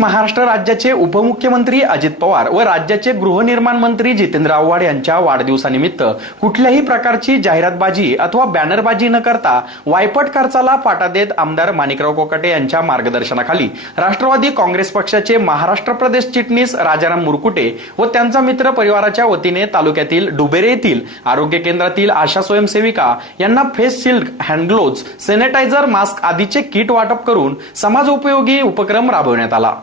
महाराष्ट्र राज्याचे उपमुख्यमंत्री अजित पवार व राज्याचे गृहनिर्माण मंत्री जितेंद्र आव्हाड यांच्या वाढदिवसानिमित्त कुठल्याही प्रकारची जाहिरातबाजी अथवा बॅनरबाजी न करता वायपट खर्चाला फाटा देत आमदार माणिकराव कोकाटे यांच्या मार्गदर्शनाखाली राष्ट्रवादी काँग्रेस पक्षाचे महाराष्ट्र प्रदेश चिटणीस राजाराम मुरकुटे व त्यांचा मित्र परिवाराच्या वतीने तालुक्यातील डुबेरे येथील आरोग्य केंद्रातील आशा स्वयंसेविका यांना face shield, hand gloves, sanitiser, mask आदीचे किट वाटप करून समाजोपयोगी उपक्रम राबवण्यात आला।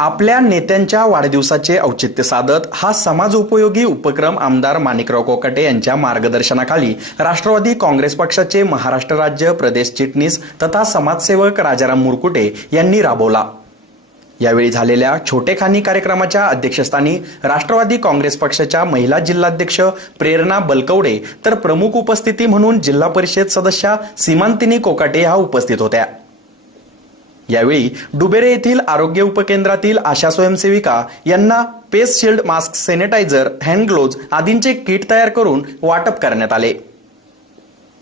आपल्या नेत्यांच्या वाढदिवसाचे औचित्य साधत हा समाजोपयोगी उपक्रम आमदार माणिकराव कोकाटे यांच्या मार्गदर्शनाखाली राष्ट्रवादी काँग्रेस पक्षाचे महाराष्ट्र राज्य प्रदेश चिटणीस तथा समाजसेवक राजाराम मुरकुटे यांनी राबवला। यावेळी झालेल्या छोटेखानी कार्यक्रमाच्या अध्यक्षस्थानी राष्ट्रवादी काँग्रेस पक्षाच्या महिला जिल्हाध्यक्ष प्रेरणा बलकवडे तर प्रमुख उपस्थिती म्हणून जिल्हा परिषद सदस्या सीमांतिनी कोकाटे ह्या उपस्थित होत्या। यावेळी डुबेरे येथील आरोग्य उपकेंद्रातील आशा स्वयंसेविका यांना face shield, mask, sanitiser, hand gloves आदींचे किट तयार करून वाटप करण्यात आले।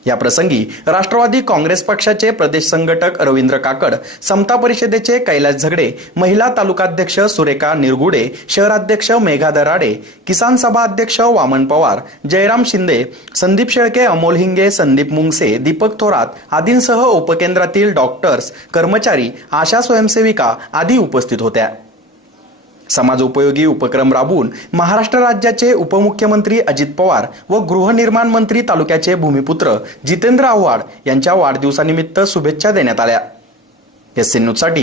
या प्रसंगी राष्ट्रवादी काँग्रेस पक्षाचे प्रदेश संघटक रवींद्र काकड, समता परिषदेचे कैलास झगडे, महिला तालुकाध्यक्ष सुरेखा निरगुडे, शहराध्यक्ष मेघा दराडे, किसान सभा अध्यक्ष वामन पवार, जयराम शिंदे, संदीप शेळके, अमोल हिंगे, संदीप मुंगसे, दीपक थोरात आदींसह उपकेंद्रातील डॉक्टर्स, कर्मचारी, आशा स्वयंसेविका आदी उपस्थित होत्या। समाजोपयोगी उपक्रम राबवून महाराष्ट्र राज्याचे उपमुख्यमंत्री अजित पवार व गृहनिर्माण मंत्री तालुक्याचे भूमिपुत्र जितेंद्र आव्हाड यांच्या वाढदिवसानिमित्त शुभेच्छा देण्यात आल्या। एसएन न्यूजसाठी